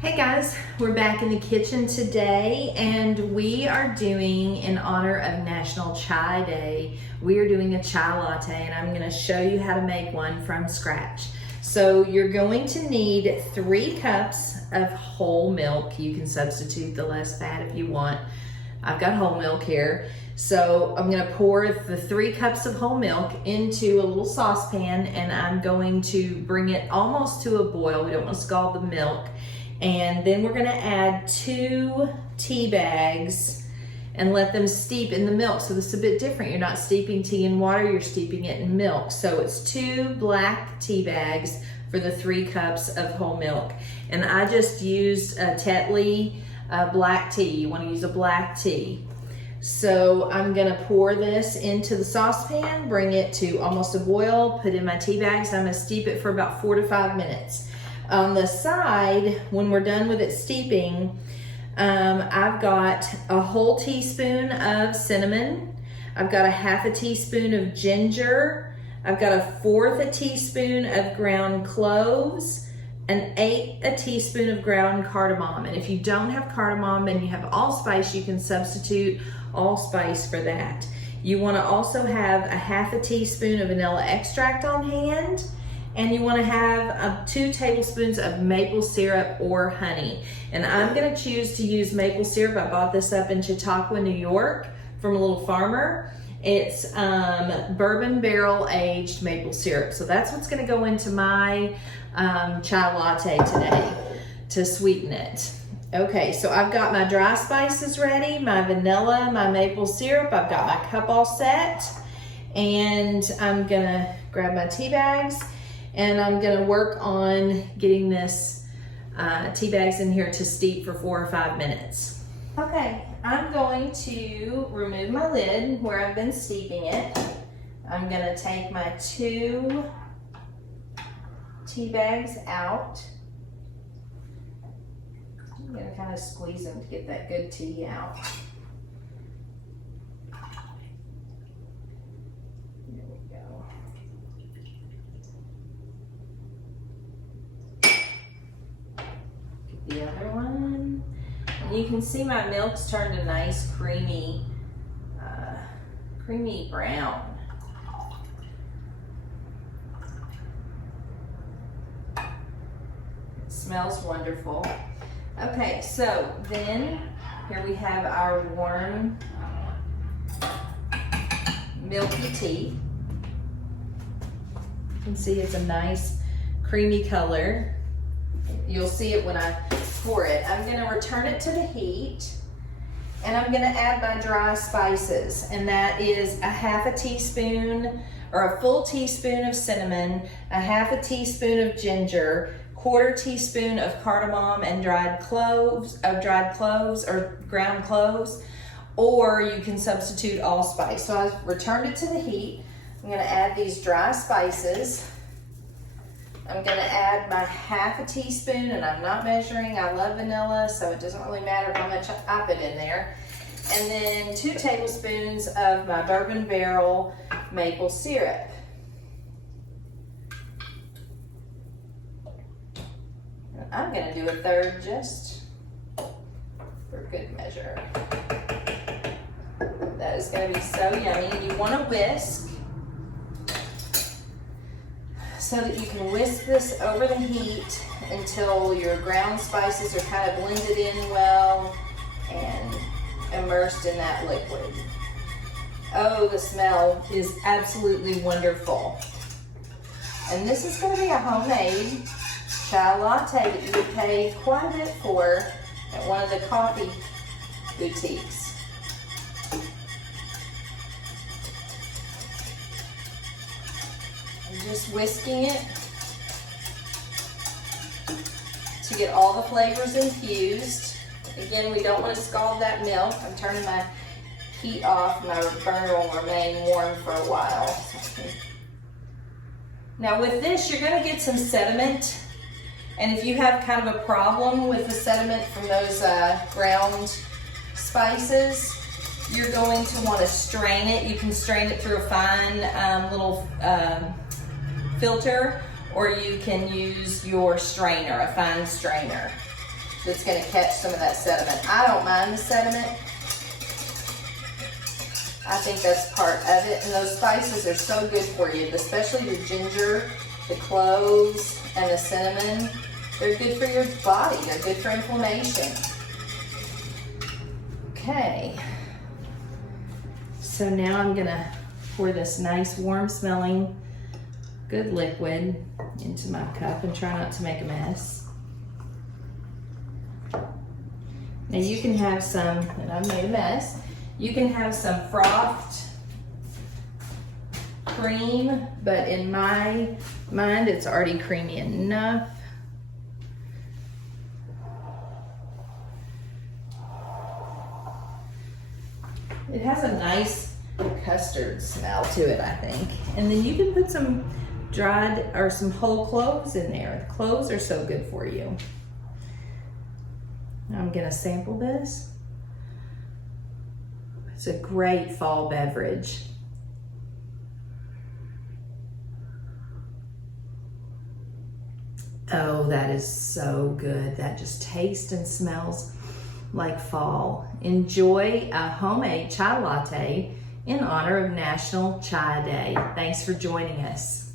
Hey guys, we're back in the kitchen today and we are doing, in honor of National Chai Day, we are doing a chai latte and I'm going to show you how to make one from scratch. So you're going to need 3 cups of whole milk. You can substitute the less fat if you want. I've got whole milk here. So I'm going to pour the 3 cups of whole milk into a little saucepan and I'm going to bring it almost to a boil. We don't want to scald the milk. And then we're gonna add 2 tea bags and let them steep in the milk. So this is a bit different. You're not steeping tea in water, you're steeping it in milk. So it's 2 black tea bags for the 3 cups of whole milk. And I just used a Tetley black tea. You wanna use a black tea. So I'm gonna pour this into the saucepan, bring it to almost a boil, put in my tea bags. I'm gonna steep it for about 4 to 5 minutes. On the side, when we're done with it steeping, I've got a whole teaspoon of cinnamon. I've got a half a teaspoon of ginger. I've got a 1/4 teaspoon of ground cloves, and 1/8 teaspoon of ground cardamom. And if you don't have cardamom and you have allspice, you can substitute allspice for that. You want to also have a half a teaspoon of vanilla extract on hand. And you want to have 2 tablespoons of maple syrup or honey. And I'm going to choose to use maple syrup. I bought this up in Chautauqua, New York from a little farmer. It's bourbon barrel aged maple syrup. So that's what's going to go into my chai latte today to sweeten it. Okay, so I've got my dry spices ready, my vanilla, my maple syrup. I've got my cup all set. And I'm going to grab my tea bags. And I'm gonna work on getting this tea bags in here to steep for 4 or 5 minutes. Okay, I'm going to remove my lid where I've been steeping it. I'm gonna take my 2 tea bags out. I'm gonna kind of squeeze them to get that good tea out. The other one, and you can see my milk's turned a nice creamy brown. It smells wonderful. Okay, so then here we have our warm milky tea. You can see it's a nice creamy color. You'll see it when I pour it. I'm gonna return it to the heat and I'm gonna add my dry spices, and that is a half a teaspoon or a full teaspoon of cinnamon, a half a teaspoon of ginger, 1/4 teaspoon of cardamom and dried cloves or ground cloves, or you can substitute allspice. So I've returned it to the heat. I'm gonna add these dry spices. I'm gonna add my half a teaspoon, and I'm not measuring. I love vanilla, so it doesn't really matter how much I put in there. And then 2 tablespoons of my bourbon barrel maple syrup. And I'm gonna do a 1/3 just for good measure. That is gonna be so yummy. You wanna whisk, so that you can whisk this over the heat until your ground spices are kind of blended in well and immersed in that liquid. Oh, the smell is absolutely wonderful. And this is going to be a homemade chai latte that you would pay quite a bit for at one of the coffee boutiques. Just whisking it to get all the flavors infused. Again, we don't want to scald that milk. I'm turning my heat off. My burner will remain warm for a while. Now with this, you're going to get some sediment. And if you have kind of a problem with the sediment from those ground spices, you're going to want to strain it. You can strain it through a fine little filter, or you can use your strainer, a fine strainer. that's gonna catch some of that sediment. I don't mind the sediment. I think that's part of it. And those spices are so good for you, especially the ginger, the cloves, and the cinnamon. They're good for your body. They're good for inflammation. Okay. So now I'm gonna pour this nice warm smelling good liquid into my cup and try not to make a mess. Now you can have some, and I've made a mess, you can have some frothed cream, but in my mind it's already creamy enough. It has a nice custard smell to it, I think. And then you can put some dried or some whole cloves in there. Cloves are so good for you. I'm gonna sample this. It's a great fall beverage. Oh, that is so good. That just tastes and smells like fall. Enjoy a homemade chai latte in honor of National Chai Day. Thanks for joining us.